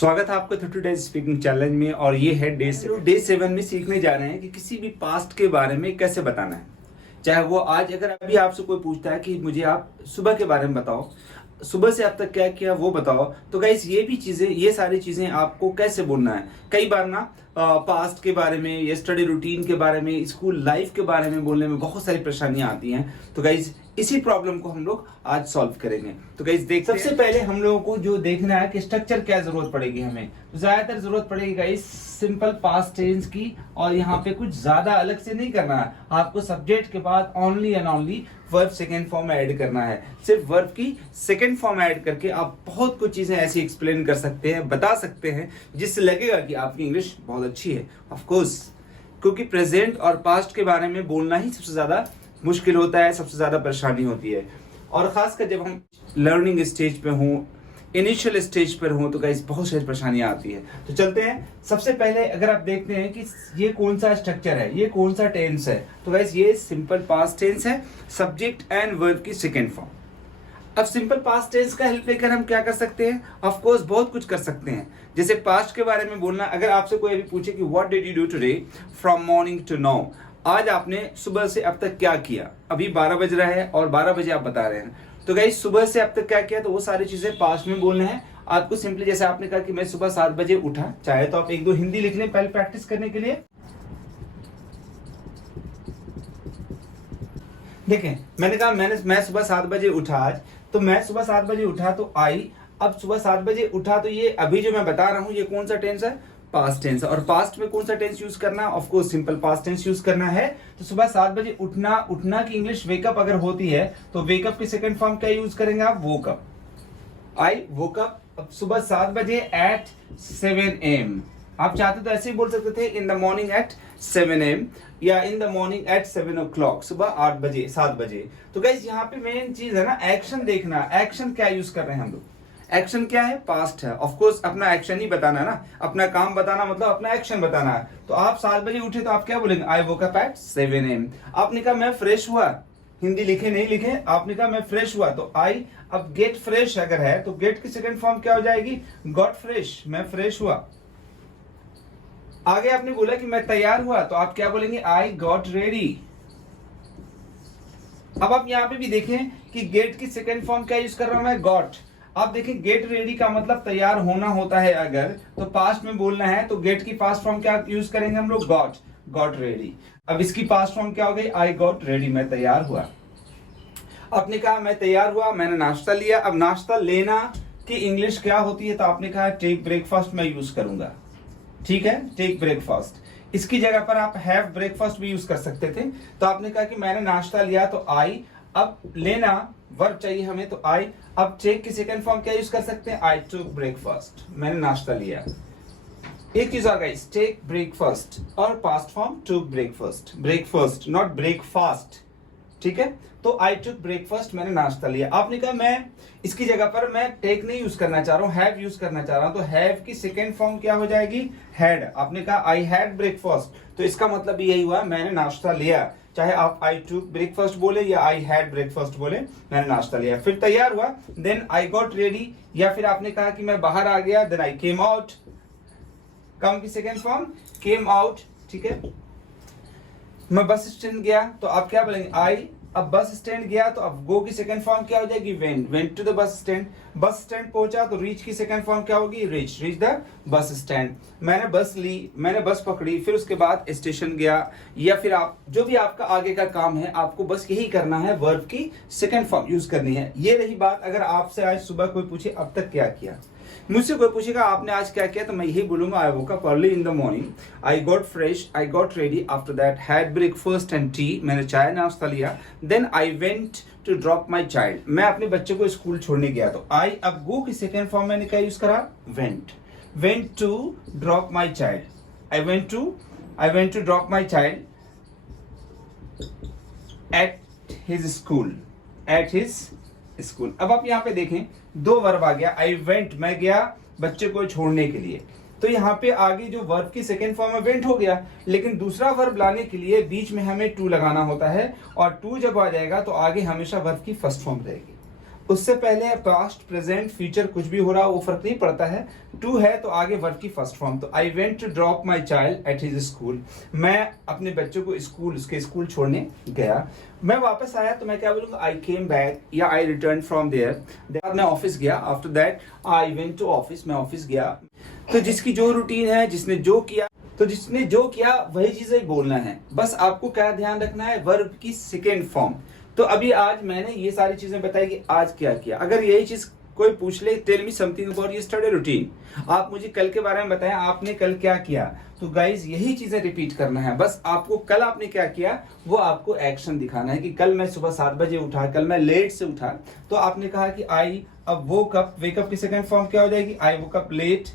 स्वागत है आपका 30 डेज स्पीकिंग चैलेंज में। और ये है डे 7 में सीखने जा रहे हैं कि किसी भी पास्ट के बारे में कैसे बताना है। चाहे वो आज अगर अभी आपसे कोई पूछता है कि मुझे आप सुबह के बारे में बताओ, सुबह से अब तक क्या किया वो बताओ, तो गाइस ये सारी चीजें आपको कैसे बोलना है। कई बार ना पास्ट के बारे में या स्टडी रूटीन के बारे में, स्कूल लाइफ के बारे में बोलने में बहुत सारी परेशानियां आती हैं। तो गाइस इसी प्रॉब्लम को हम लोग आज सॉल्व करेंगे। तो गाइस देखते हैं, सबसे पहले हम लोगों को जो देखना है कि स्ट्रक्चर क्या जरूरत पड़ेगी हमें। तो ज्यादातर जरूरत पड़ेगी गाइस सिंपल पास्ट टेंस की, और यहाँ पे कुछ ज्यादा अलग से नहीं करना है। आपको सब्जेक्ट के बाद only and only verb second form add करना है। सिर्फ वर्ब की सेकेंड फॉर्म ऐड करके आप बहुत कुछ चीजें ऐसी एक्सप्लेन कर सकते हैं, बता सकते हैं, जिससे लगेगा कि आपकी इंग्लिश बहुत अच्छी है। ऑफ कोर्स, क्योंकि प्रेजेंट और पास्ट के बारे में बोलना ही सबसे ज्यादा मुश्किल होता है, सबसे ज्यादा परेशानी होती है। और खासकर जब हम लर्निंग स्टेज पे हों, इनिशियल स्टेज पर हों, तो गाइस बहुत सारी परेशानियां आती है। तो चलते हैं। सबसे पहले अगर आप देखते हैं कि ये कौन सा स्ट्रक्चर है, ये कौन सा टेंस है, तो गाइस ये सिंपल पास्ट टेंस है, सब्जेक्ट एंड वर्ब की सेकेंड फॉर्म। अब सिंपल पास्ट टेंस का हेल्प लेकर हम क्या कर सकते हैं? ऑफ कोर्स बहुत कुछ कर सकते हैं। जैसे पास्ट के बारे में बोलना, अगर आपसे कोई अभी पूछे कि what did you do today from morning to now, आज आपने सुबह से अब तक क्या किया। अभी 12 बज रहा है और 12 बजे आप बता रहे हैं, तो गाइस सुबह से अब तक क्या किया, तो वो सारी चीजें पास्ट में बोलना है आपको। सिंपली जैसे आपने कहा कि मैं सुबह 7 बजे उठा, चाहे तो आप 1-2 हिंदी लिख लें पहले प्रैक्टिस करने के लिए। देखें, मैंने कहा मैं सुबह 7 बजे उठा आज, तो मैं सुबह 7 बजे उठा तो आई। अब सुबह 7 बजे उठा, तो ये अभी जो मैं बता रहा हूं ये कौन सा टेंस है? Past tense. और पास्ट में कौन सा टेंस यूज करना है? Of course simple past tense use करना है। तो सुबह 7 बजे उठना, उठना की इंग्लिश वेकअप अगर होती है, तो वेकअप की सेकंड फॉर्म क्या यूज करेंगे आप? वोकअप। आई वोकअप। अब सुबह 7 बजे एट 7 AM। आप चाहते तो ऐसे ही बोल सकते थे, in the morning at 7 AM, या इन द मॉर्निंग एट 7 o'clock, सुबह 8 बजे 7 बजे। तो गाइस यहाँ पे मेन चीज है ना एक्शन देखना। एक्शन क्या यूज कर रहे हैं हम लोग? एक्शन क्या है? पास्ट है। ऑफ कोर्स अपना एक्शन ही बताना है ना, अपना काम बताना मतलब अपना एक्शन बताना है। तो आप 7 बजे उठे तो आप क्या बोलेंगे? आई वोक अप एट 7 AM। आपने कहा मैं फ्रेश हुआ, हिंदी लिखे नहीं लिखे, आपने कहा मैं फ्रेश हुआ, तो आई। अब गेट फ्रेश अगर है तो गेट की सेकंड फॉर्म क्या हो जाएगी? गॉट फ्रेश, मैं फ्रेश हुआ। आगे आपने बोला कि मैं तैयार हुआ, तो आप क्या बोलेंगे? आई गॉट रेडी। अब आप यहां पे भी देखें कि गेट की सेकंड फॉर्म क्या यूज कर रहा हूं मैं? गॉट। आप देखें गेट रेडी का मतलब तैयार होना होता है। अगर तो पास्ट में बोलना है तो गेट की पास्ट फॉर्म क्या यूज करेंगे हम लोग? गॉट। Got ready. अब इसकी पास्ट फॉर्म क्या हो गई? आई गॉट रेडी, मैं तैयार हुआ। आपने कहा मैं तैयार हुआ, मैंने नाश्ता लिया। अब नाश्ता लेना की इंग्लिश क्या होती है? तो आपने कहा टेक ब्रेकफास्ट मैं यूज करूंगा। ठीक है, टेक ब्रेकफास्ट। इसकी जगह पर आप हैव ब्रेकफास्ट भी यूज कर सकते थे। तो आपने कहा कि मैंने नाश्ता लिया, तो आई। अब लेना वर्ब चाहिए हमें, तो आई। अब टेक की सेकंड फॉर्म क्या यूज कर सकते हैं? आई टुक ब्रेकफास्ट, मैंने नाश्ता लिया। एक चीज और गाइस, टेक ब्रेकफास्ट और past form took breakfast. Breakfast not breakfast, ठीक है। तो आई टुक ब्रेकफास्ट, मैंने नाश्ता लिया। आपने कहा मैं इसकी जगह पर मैं टेक नहीं यूज करना चाह रहा हूं, हैव यूज करना चाह रहा हूं, तो हैव की सेकंड फॉर्म क्या हो जाएगी? हैड। आपने कहा आई हैड ब्रेकफास्ट, तो इसका मतलब यही हुआ मैंने नाश्ता लिया। चाहे आप आई टुक ब्रेकफास्ट बोले या आई हैड ब्रेकफास्ट बोले, मैंने नाश्ता लिया। फिर तैयार हुआ, देन आई गॉट रेडी, या फिर आपने कहा कि मैं बाहर आ गया, देन आई केम आउट। कम की सेकंड फॉर्म केम आउट, ठीक है। मैं बस स्टैंड गया, तो आप क्या बोलेंगे? आई। अब बस स्टैंड गया, तो अब गो की सेकंड फॉर्म क्या हो जाएगी? Went. Went to the bus stand. Bus stand पहुंचा, तो रीच की सेकंड फॉर्म क्या होगी? Reach. Reach the bus stand. मैंने बस ली, मैंने बस पकड़ी, फिर उसके बाद स्टेशन गया, या फिर आप जो भी आपका आगे का काम है आपको बस यही करना है, वर्ब की सेकंड फॉर्म यूज करनी है। ये रही बात। अगर आपसे आज सुबह कोई पूछे अब तक क्या किया, मुझसे कोई पूछेगा आपने आज क्या किया, तो मैं यही बोलूंगा I woke up early in the morning, I got fresh, I got ready, after that had breakfast and tea, मैंने चाय नाश्ता लिया, then I went to drop my child, मैं अपने बच्चे को स्कूल छोड़ने गया। तो आई। अब गो की सेकेंड फॉर्म मैंने क्या यूज करा? Went. Went to drop my child, I went to drop my child at his school, at his school. अब आप यहाँ पे देखें दो वर्ब आ गया। आई वेंट, मैं गया बच्चे को छोड़ने के लिए, तो यहाँ पे आगे जो वर्ब की सेकेंड फॉर्म है वेंट हो गया, लेकिन दूसरा वर्ब लाने के लिए बीच में हमें टू लगाना होता है, और टू जब आ जाएगा तो आगे हमेशा वर्ब की फर्स्ट फॉर्म रहेगी। उससे पहले पास्ट प्रेजेंट फ्यूचर कुछ भी हो रहा हो वो फर्क नहीं पड़ता है। टू है तो आगे वर्ब की फर्स्ट फॉर्म। तो I went to drop my child at his school, मैं अपने बच्चों को उसके स्कूल छोड़ने गया। मैं वापस आया तो मैं क्या बोलूंगा, आई केम बैक या आई रिटर्न फ्रॉम देयर। मैं ऑफिस गया, after that I went to office, मैं ऑफिस गया। तो जिसकी जो रूटीन है, जिसने जो किया वही चीजें बोलना है। बस आपको क्या ध्यान रखना है, वर्ब की सेकेंड फॉर्म। तो अभी आज मैंने ये सारी चीजें बताई कि आज क्या किया। अगर यही चीज कोई पूछ ले, tell me something about yesterday routine, आप मुझे कल के बारे में बताएं, आपने कल क्या किया। तो गाइज यही चीजें रिपीट करना है। बस आपको कल आपने क्या किया वो आपको एक्शन दिखाना है कि कल मैं सुबह 7 बजे उठा, कल मैं लेट से उठा। तो आपने कहा कि आई, अब वोकअप, वेकअप की सेकंड फॉर्म क्या हो जाएगी, आई वोकअप लेट,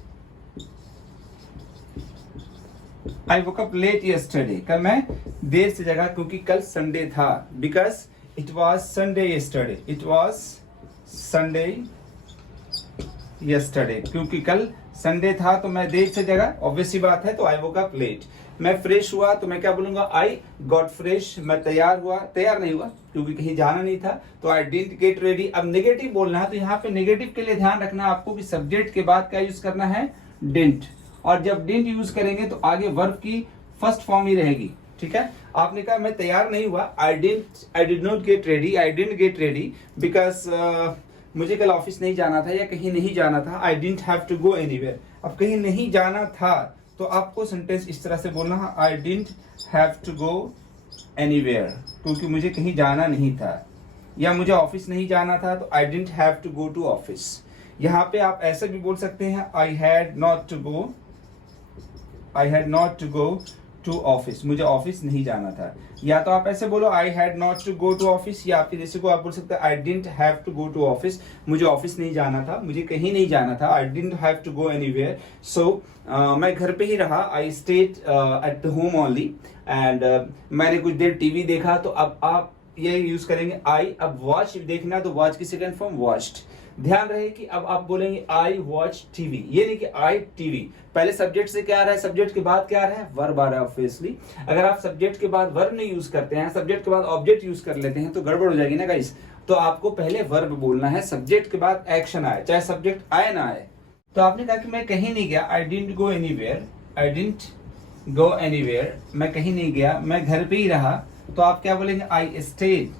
आई वोकअप लेट यस्टरडे। कल मैं देर से जगा क्योंकि कल संडे था, because it was Sunday yesterday, it was Sunday yesterday, क्योंकि कल संडे था तो मैं देर से जगा, ऑब्वियस सी बात है। तो आई वोक अप लेट। मैं फ्रेश हुआ तो मैं क्या बोलूंगा, आई गॉट फ्रेश। मैं तैयार हुआ, तैयार नहीं हुआ क्योंकि कहीं जाना नहीं था, तो आई डिडंट गेट रेडी। अब नेगेटिव बोलना है तो यहाँ पे नेगेटिव के लिए ध्यान रखना है आपको कि सब्जेक्ट के बाद क्या यूज करना है, डिडंट। और जब डिडंट यूज करेंगे तो आगे वर्ब की फर्स्ट फॉर्म ही रहेगी, ठीक है। आपने कहा मैं तैयार नहीं हुआ, आई did not get ready, I didn't get ready because मुझे कल ऑफिस नहीं जाना था या कहीं नहीं जाना था, I didn't have to go anywhere. अब कहीं नहीं जाना था तो आपको सेंटेंस इस तरह से बोलना है, I didn't have to go anywhere, क्योंकि मुझे कहीं जाना नहीं था। या मुझे ऑफिस नहीं जाना था तो I didn't have to go to office. यहाँ पे आप ऐसे भी बोल सकते हैं, I had not to go to office, मुझे ऑफिस नहीं जाना था। या तो आप ऐसे बोलो, I had not to go to office, या फिर इसी को आप बोल सकते हैं, I didn't have to go to office, मुझे ऑफिस नहीं जाना था, मुझे कहीं नहीं जाना था, I didn't have to go anywhere. So मैं घर पे ही रहा, I stayed at the home only, and मैंने कुछ देर टीवी देखा। तो अब आप ये यूज करेंगे आई। अब वॉच देखना तो वॉच की सेकंड फॉर्म वॉच्ड। ध्यान रहे कि अब आप बोलेंगे आई वॉच टीवी, ये नहीं कि आई टीवी। पहले सब्जेक्ट से क्या आ रहा है, सब्जेक्ट के बाद क्या आ रहा है, वर्ब आ रहा है ऑब्वियसली। अगर आप सब्जेक्ट के बाद वर्ब नहीं यूज करते हैं, सब्जेक्ट के बाद ऑब्जेक्ट यूज कर लेते हैं तो गड़बड़ हो जाएगी ना गाइस। तो आपको पहले वर्ब बोलना है, सब्जेक्ट के बाद एक्शन आए, चाहे सब्जेक्ट आए ना आए। तो आपने कहा कि मैं कहीं नहीं गया, I didn't go anywhere, I didn't go anywhere, मैं कहीं नहीं गया, मैं घर पे ही रहा। तो आप क्या बोलेंगे, आई स्टेड।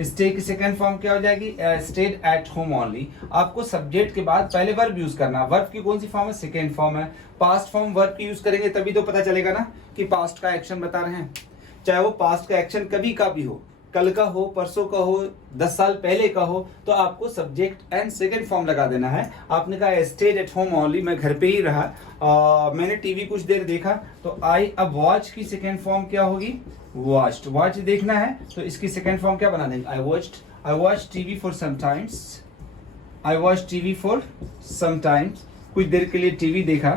स्टे की सेकंड फॉर्म क्या हो जाएगी, स्टेड एट होम ओनली। आपको सब्जेक्ट के बाद पहले वर्ब यूज करना। वर्ब की कौन सी फॉर्म है, सेकंड फॉर्म है। पास्ट फॉर्म वर्ब की यूज करेंगे तभी तो पता चलेगा ना कि पास्ट का एक्शन बता रहे हैं। चाहे वो पास्ट का एक्शन कभी का भी हो, कल का हो, परसों का हो, 10 साल पहले का हो, तो आपको सब्जेक्ट एंड सेकंड फॉर्म लगा देना है। आपने कहा स्टेड एट होम ओनली, मैं घर पे ही रहा, मैंने टीवी कुछ देर देखा। तो आई, अब वॉच की सेकंड फॉर्म क्या होगी, वॉच्ड। वॉच देखना है तो इसकी सेकंड फॉर्म क्या बना देंगे, I watched TV for some times, I watch TV for some times, कुछ देर के लिए टीवी देखा।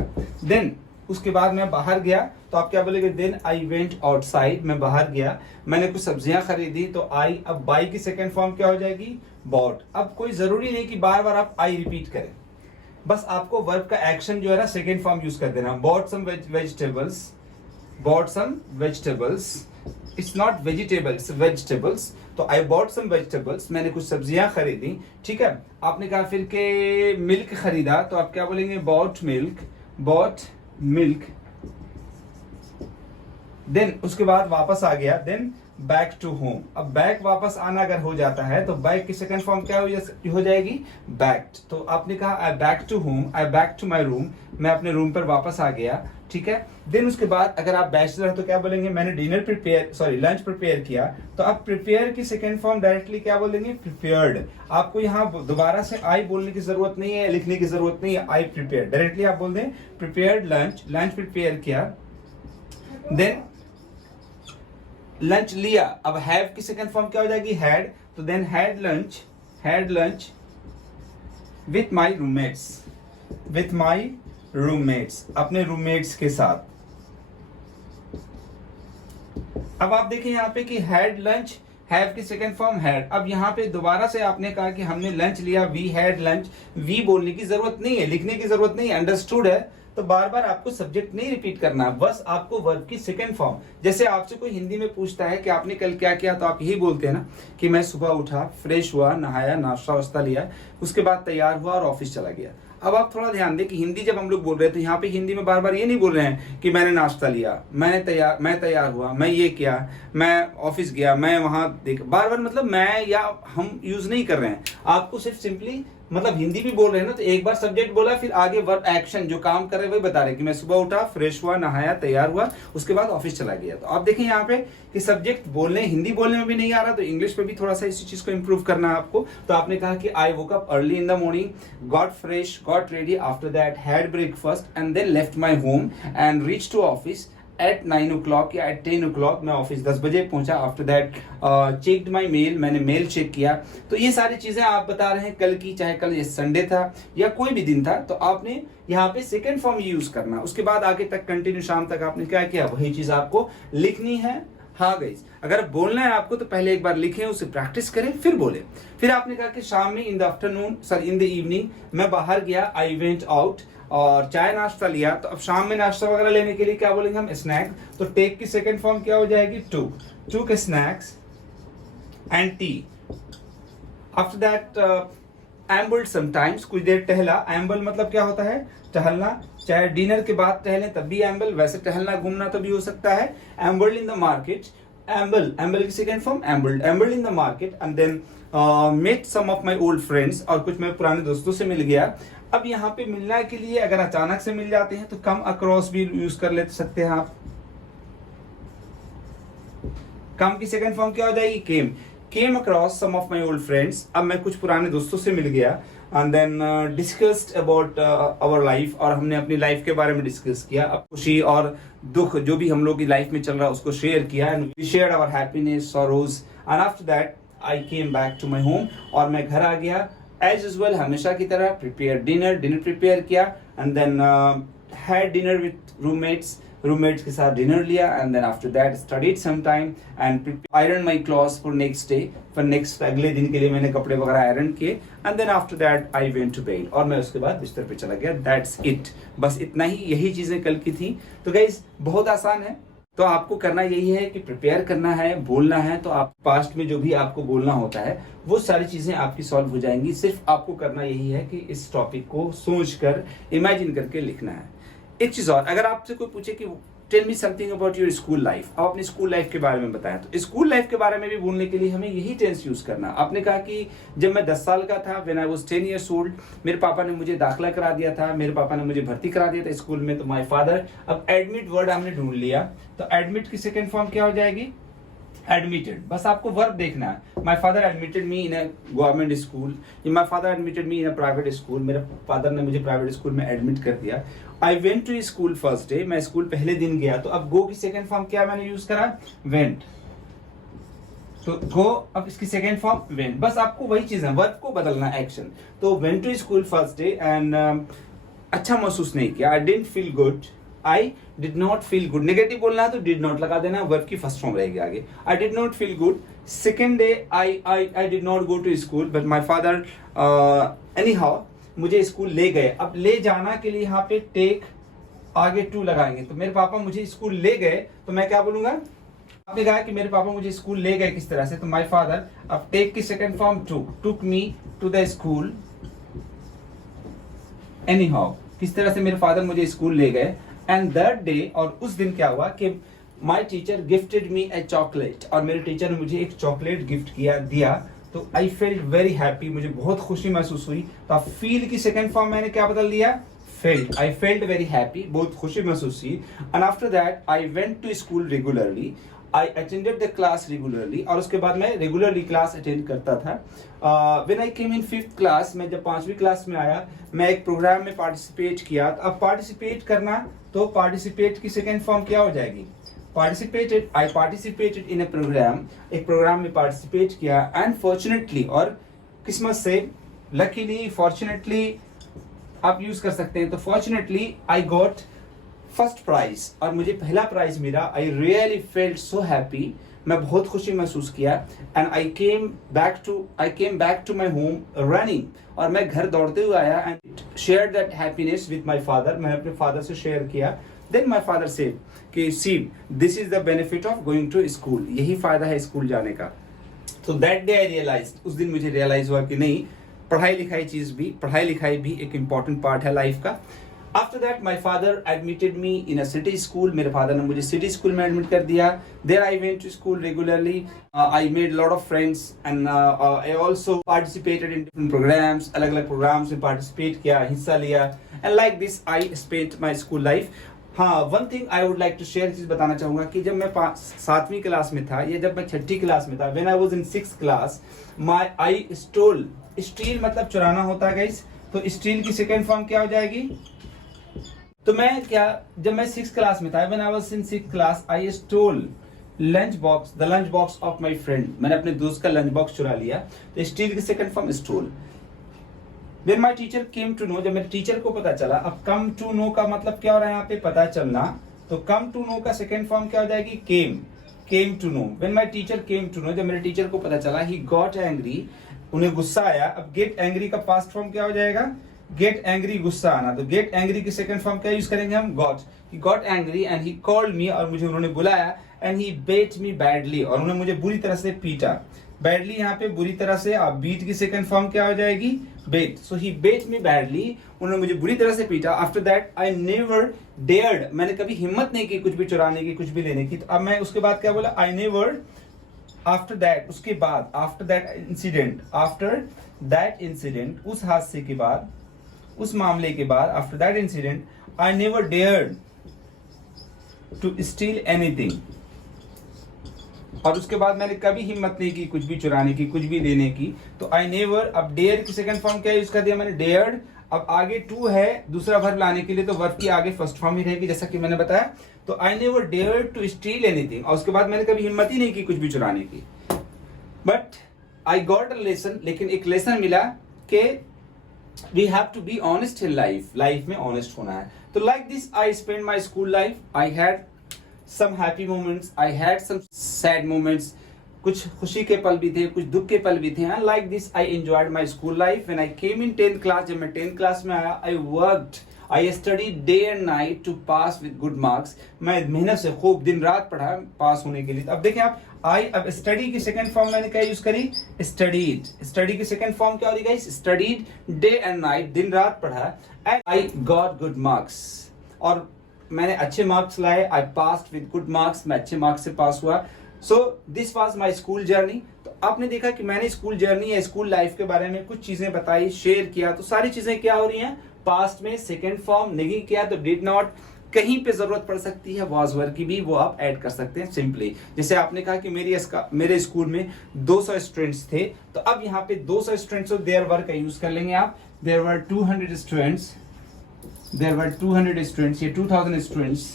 देन उसके बाद मैं बाहर गया तो आप क्या बोलेंगे, देन आई वेंट आउटसाइड, मैं बाहर गया, मैंने कुछ सब्जियां खरीदी। तो आई, अब बाई की सेकंड फॉर्म क्या हो जाएगी, बॉट। अब कोई जरूरी नहीं कि बार बार आप आई रिपीट करें, बस आपको वर्ब का एक्शन जो है ना सेकंड फॉर्म यूज कर देना। Bought some vegetables, bought some vegetables, it's not vegetable, it's vegetables. तो आई बॉट सम वेजिटेबल्स, मैंने कुछ सब्जियां खरीदी, ठीक है। आपने कहा फिर के मिल्क खरीदा, तो आप क्या बोलेंगे, bought milk, bought milk. Then उसके बाद वापस आ गया, देन बैक टू होम। अब बैक वापस आना अगर हो जाता है तो बैक की सेकंड फॉर्म क्या हो जाएगी, बैक्ड। तो आपने कहा I back to home, I back to my room, मैं अपने रूम पर वापस आ गया, ठीक है। देन उसके बाद अगर आप बैचलर हैं तो क्या बोलेंगे, मैंने लंच प्रिपेयर किया। तो आप प्रिपेयर की सेकंड फॉर्म डायरेक्टली क्या बोलेंगे, प्रिपेयर्ड। आपको यहाँ दोबारा से आई बोलने की जरूरत नहीं है, लिखने की जरूरत नहीं है, आई प्रिपेयर, डायरेक्टली आप बोल दें प्रिपेयर्ड लंच, लंच प्रिपेयर किया। देन लंच लिया, अब हैव की सेकंड फॉर्म क्या हो जाएगी, हैड। तो then had lunch with my roommates, अपने रूममेट्स के साथ। अब आप देखिए यहाँ पे कि हैड लंच, हैव की सेकंड फॉर्म हैड। अब यहाँ पे दोबारा से आपने कहा कि हमने लंच लिया, वी हैड लंच। वी बोलने की जरूरत नहीं है, लिखने की जरूरत नहीं है, अंडरस्टूड है। तो बार बार आपको सब्जेक्ट नहीं रिपीट करना है, बस आपको वर्ब की सेकंड फॉर्म। जैसे आपसे कोई हिंदी में पूछता है कि आपने कल क्या किया, तो आप यही बोलते हैं ना कि मैं सुबह उठा, फ्रेश हुआ, नहाया, नाश्ता वास्ता लिया, उसके बाद तैयार हुआ और ऑफिस चला गया। अब आप थोड़ा ध्यान दें कि हिंदी जब हम लोग बोल रहे हैं तो यहाँ पे हिंदी में बार बार ये नहीं बोल रहे हैं कि मैंने नाश्ता लिया, मैं तैयार हुआ, मैं ये किया, मैं ऑफिस गया, मैं वहां देख, बार बार मतलब मैं या हम यूज नहीं कर रहे हैं। आपको सिर्फ सिंपली मतलब हिंदी भी बोल रहे हैं ना, तो एक बार सब्जेक्ट बोला, फिर आगे वर्ब एक्शन जो काम कर रहे हैं वही बता रहे हैं कि मैं सुबह उठा, फ्रेश हुआ, नहाया, तैयार हुआ, उसके बाद ऑफिस चला गया। तो आप देखें यहाँ पे कि सब्जेक्ट बोलने, हिंदी बोलने में भी नहीं आ रहा, तो इंग्लिश में भी थोड़ा सा इसी चीज को इंप्रूव करना है आपको। तो आपने कहा कि I woke up early in the morning, got fresh, got ready, after that had breakfast and then left my home and reach to office at 9 o'clock या एट 10 o'clock। मैं ऑफिस 10 बजे पहुंचा। After that checked my mail, मैंने mail check किया। तो ये सारी चीजें आप बता रहे हैं कल की, चाहे कल ये संडे था या कोई भी दिन था, तो आपने यहाँ पे सेकंड फॉर्म यूज करना। उसके बाद आगे तक कंटिन्यू शाम तक आपने क्या किया, वही चीज आपको लिखनी है। हाँ गाइस, अगर बोलना है आपको तो पहले एक बार लिखें, उसे प्रैक्टिस करें, फिर बोले। फिर आपने कहा कि शाम में इन द इवनिंग मैं बाहर गया, आई वेंट आउट, और चाय नाश्ता लिया। तो अब शाम में नाश्ता वगैरह लेने के लिए क्या बोलेंगे हम, स्नैक। तो टेक की सेकंड फॉर्म क्या हो जाएगी, took snacks and tea. After that ambled sometimes, कुछ देर टहला। एम्बल मतलब क्या होता है, टहलना। चाहे डिनर के बाद टहलें तब भी एम्बल, वैसे टहलना घूमना तो भी हो सकता है। एम्बल्ड इन द मार्केट, एम्बल की second form ambled in the market and then met some of my old friends, और कुछ मैं पुराने दोस्तों से मिल गया। अब यहाँ पे मिलना के लिए अगर अचानक से मिल जाते हैं तो कम अक्रॉस भी यूज कर ले सकते हैं आप। कम की सेकंड फॉर्म क्या हो जाएगी, came across some of my old friends. अब मैं कुछ पुराने दोस्तों से मिल गया and then discussed about our life, और हमने अपनी लाइफ के बारे में डिस्कस किया। अब खुशी और दुख जो भी हम लोग की लाइफ में चल रहा है उसको शेयर किया, and we shared our happiness, sorrows, and after that I came back to my home, और मैं घर आ गया एज यूजुअल, हमेशा की तरह। प्रिपेयर डिनर प्रिपेयर किया and then had dinner with roommates के साथ डिनर लिया, and then after that studied some time and iron my clothes for next day, for next अगले दिन के लिए मैंने कपड़े वगैरह आयरन किए, and then after that I went to bed, और मैं उसके बाद बिस्तर पे चला गया। दैट्स इट, बस इतना ही, यही चीजें कल की थी। तो गाइस बहुत आसान है। तो आपको करना यही है कि प्रिपेयर करना है, बोलना है। तो आप पास्ट में जो भी आपको बोलना होता है वो सारी चीजें आपकी सॉल्व हो जाएंगी। सिर्फ आपको करना यही है कि इस टॉपिक को सोचकर, इमेजिन करके लिखना है। एक चीज और, अगर आपसे कोई पूछे कि tell me something about your school life, आप अपनी स्कूल लाइफ के बारे में बताएं, तो स्कूल लाइफ के बारे में भी बोलने के लिए हमें यही टेंस यूज करना। आपने कहा कि जब मैं 10 साल का था, when I was 10 years old, मेरे पापा ने मुझे दाखिला करा दिया था, मेरे पापा ने मुझे भर्ती करा दिया था स्कूल में, तो माय फादर। अब एडमिट वर्ड हमने ढूंढ लिया, तो एडमिट की सेकंड फॉर्म क्या हो जाएगी, एडमिटेड। बस आपको वर्ब देखना है। My father admitted me in a government school, my father admitted me in a private school, मेरे फादर ने मुझे प्राइवेट स्कूल में एडमिट कर दिया। I went to school first day, मैं स्कूल पहले दिन गया। तो अब गो की सेकंड फॉर्म क्या मैंने यूज करा, वेंट। तो गो, अब इसकी सेकंड फॉर्म वेंट। बस आपको वही चीज है, वर्ब को बदलना, एक्शन। तो went to school first day and अच्छा महसूस नहीं किया, I didn't feel good, I did not feel good. Negative बोलना है तो डिड नॉट लगा देना, वर्ब की फर्स्ट फॉर्म रहेगी आगे। I did not feel good. Second day I did not go to school but my father anyhow, मुझे school ले गए। अब ले जाना के लिए यहाँ पे टेक आगे टू लगाएंगे। तो मेरे पापा मुझे स्कूल ले गए, तो मैं क्या बोलूंगा, आपने कहा कि मेरे पापा मुझे स्कूल ले गए किस तरह से, तो माई फादर। अब टेक की second form took me to the school anyhow, किस तरह से मेरे फादर मुझे स्कूल ले गए। एंड दैट डे, और उस दिन क्या हुआ कि my teacher gifted me A chocolate, और मेरे टीचर ने मुझे एक चॉकलेट गिफ्ट दिया। तो आई फेल्ट वेरी हैप्पी, मुझे बहुत खुशी महसूस हुई। तो अब फील की सेकंड फॉर्म मैंने क्या बदल दिया, felt. I felt very happy, बहुत खुशी महसूस हुई। And after that I went to school regularly, I attended the class regularly, और उसके बाद मैं रेगुलरली क्लास अटेंड करता था। When I came in 5th class, मैं जब 5वीं क्लास में आया, मैं एक प्रोग्राम में पार्टिसिपेट किया। अब पार्टिसिपेट करना, तो पार्टिसिपेट की सेकेंड फॉर्म क्या हो जाएगी, participated. I participated in a program, एक प्रोग्राम में पार्टिसिपेट किया। एंड फॉर्चुनेटली, और किस्मत से, लकीली, फॉर्चुनेटली आप यूज कर सकते हैं। तो fortunately I got first prize और मुझे पहला प्राइज मिला। I really felt so happy, मैं बहुत खुशी महसूस किया। And I came back to my home running, और मैं घर दौड़ते हुए आया and share that happiness with my father, मैं अपने फादर से शेयर किया। देन माई फादर सेड कि see this is the benefit of going to school, यही फायदा है स्कूल जाने का। तो दैट डे आई रियलाइज, उस दिन मुझे रियलाइज हुआ कि नहीं, पढ़ाई लिखाई भी एक इम्पॉर्टेंट पार्ट है लाइफ का। After that my father admitted me in a city school, मेरे फादर ने मुझे सिटी स्कूल में एडमिट कर दिया। There I went to school regularly, I made lot of friends and I also participated in different programmes, अलग अलग programmes में participate किया, हिस्सा लिया, and like this I spent my school life. हाँ, one thing I would like to share, चीज बताना चाहूंगा कि जब मैं 7वीं क्लास में था या जब मैं 6ठी क्लास में था, when I was in 6th class, I stole, steal मतलब चुराना होता है गाइस, तो स्टील की सेकेंड फॉर्म क्या हो जाएगी? तो मैं क्या, जब मैं 6th क्लास में था, when I was in 6th class, I stole the lunch box of my friend, मैंने अपने दोस्त का लंच बॉक्स चुरा लिया। तो स्टील की second form stole. When my teacher came to know, जब मेरे टीचर को पता चला, अब come to know का मतलब क्या हो रहा है यहाँ पे, पता चलना, तो come to know का सेकेंड फॉर्म क्या हो जाएगी? came to know। When my teacher came to know, जब मेरे टीचर को पता चला, he got angry, उन्हें गुस्सा आया। अब get angry का पास्ट फॉर्म क्या हो जाएगा? get angry, गुस्सा आना। तो get angry की सेकेंड फॉर्म क्या यूज करेंगे हम? he got angry and he called me, और मुझे उन्होंने बुलाया, and he beat me badly, और उन्होंने मुझे बुरी तरह से पीटा। बैडली यहाँ पे बुरी तरह से, आप बीट की सेकंड फॉर्म क्या हो जाएगी? बेट। सो ही बेट मी बैडली, उन्होंने मुझे बुरी तरह से पीटा। After that I never dared, मैंने कभी हिम्मत नहीं की कुछ भी चुराने की, कुछ भी लेने की। तो अब मैं उसके बाद क्या बोला? आई नेवर, आफ्टर दैट, उसके बाद, आफ्टर दैट इंसिडेंट, उस हादसे के बाद, उस मामले के बाद, after that incident, I never dared to steal anything, और उसके बाद मैंने कभी हिम्मत नहीं की कुछ भी चुराने की, कुछ भी लेने की। तो आई नेवर, अब डेयर की सेकंड फॉर्म क्या यूज कर दिया मैंने? डेयर्ड। अब आगे टू है दूसरा वर्ब लाने के लिए, तो वर्ब की आगे फर्स्ट फॉर्म ही रहेगी, जैसा कि मैंने बताया। तो I never dared to steal anything, और उसके बाद मैंने कभी हिम्मत ही नहीं की कुछ भी चुराने की। But I got a lesson, लेकिन एक लेसन मिला कि we have to be honest in life में ऑनेस्ट होना है। तो like this I spend my school life. I had some happy moments, I had some sad moments, कुछ खुशी के पल भी थे, कुछ दुख के पल भी थे। And like this I enjoyed my school life. When I came in 10th class, जब मैं 10th class में आया, I studied day and night to pass with good marks. मैं मेहनत से खूब दिन रात पढ़ा पास होने के लिए। अब देखें आप, अब स्टडी की सेकंड फॉर्म मैंने क्या यूज करी? स्टडीड। स्टडी की सेकंड फॉर्म क्या हो रही guys? Studied, day and night, दिन रात पढ़ा। And I got good marks, और मैंने अच्छे मार्क्स लाए। I passed with good marks, मैं अच्छे मार्क्स से पास हुआ। So this was my school journey. तो आपने देखा कि मैंने स्कूल जर्नी या स्कूल लाइफ के बारे में कुछ चीजें बताई, शेयर किया। तो सारी चीजें क्या हो रही हैं? पास्ट में सेकेंड फॉर्म, नहीं किया तो डिड नॉट। कहीं पे जरूरत पड़ सकती है वाज वर की भी, वो आप ऐड कर सकते हैं सिंपली। जैसे आपने कहा कि मेरे स्कूल में 200 स्टूडेंट्स थे, तो अब यहाँ पे 200 स्टूडेंट्स देयर वर का यूज कर लेंगे आप। There were 200 students, there were 200 students, ये 2000 students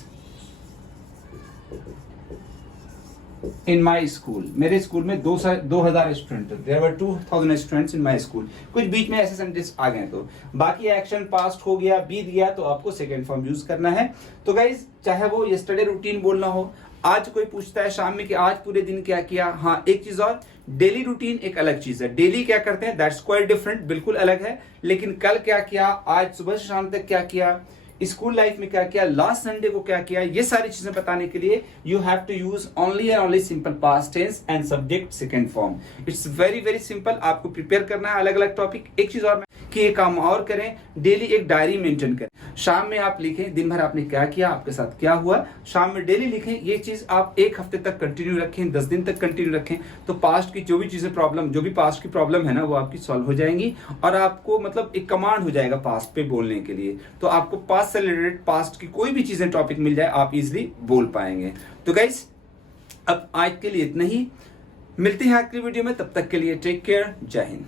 in my school, मेरे स्कूल में 2000 स्टूडेंट थे। there were 2000 students in my school। कुछ बीच में ऐसे सेंटेंस आ गए, तो बाकी एक्शन पास्ट हो गया, बीत गया, तो आपको सेकेंड फॉर्म यूज करना है। तो गाइज, चाहे वो यस्टरडे रूटीन बोलना हो, आज कोई पूछता है शाम में कि आज पूरे दिन क्या किया। हाँ, एक चीज और, डेली रूटीन एक अलग चीज है। डेली क्या करते हैं, दैट्स क्वाइट डिफरेंट, बिल्कुल अलग है। लेकिन कल क्या किया, आज सुबह से शाम तक क्या किया, स्कूल लाइफ में क्या किया, लास्ट संडे को क्या किया, ये सारी चीजें बताने के लिए you have to use only and only simple past tense and subject second form. It's very very simple. आपको प्रिपेयर करना है अलग अलग टॉपिक। एक चीज और कि ये काम और करें, डेली एक डायरी मेंटेन करें। शाम में आप लिखें दिन भर आपने क्या किया, आपके साथ क्या हुआ, शाम में डेली लिखें। ये चीज आप 1 हफ्ते तक कंटिन्यू रखें, 10 दिन तक कंटिन्यू रखें, तो पास्ट की जो भी चीजें प्रॉब्लम, जो भी पास्ट की प्रॉब्लम है ना, वो आपकी सॉल्व हो जाएंगी। और आपको मतलब एक कमांड हो जाएगा पास्ट पे बोलने के लिए। तो आपको पास्ट से रिलेटेड, पास्ट की कोई भी चीजें टॉपिक मिल जाए, आप इजिली बोल पाएंगे। तो गाइस, अब आज के लिए इतना ही। मिलते हैं अगली वीडियो में, तब तक के लिए टेक केयर, जय हिंद।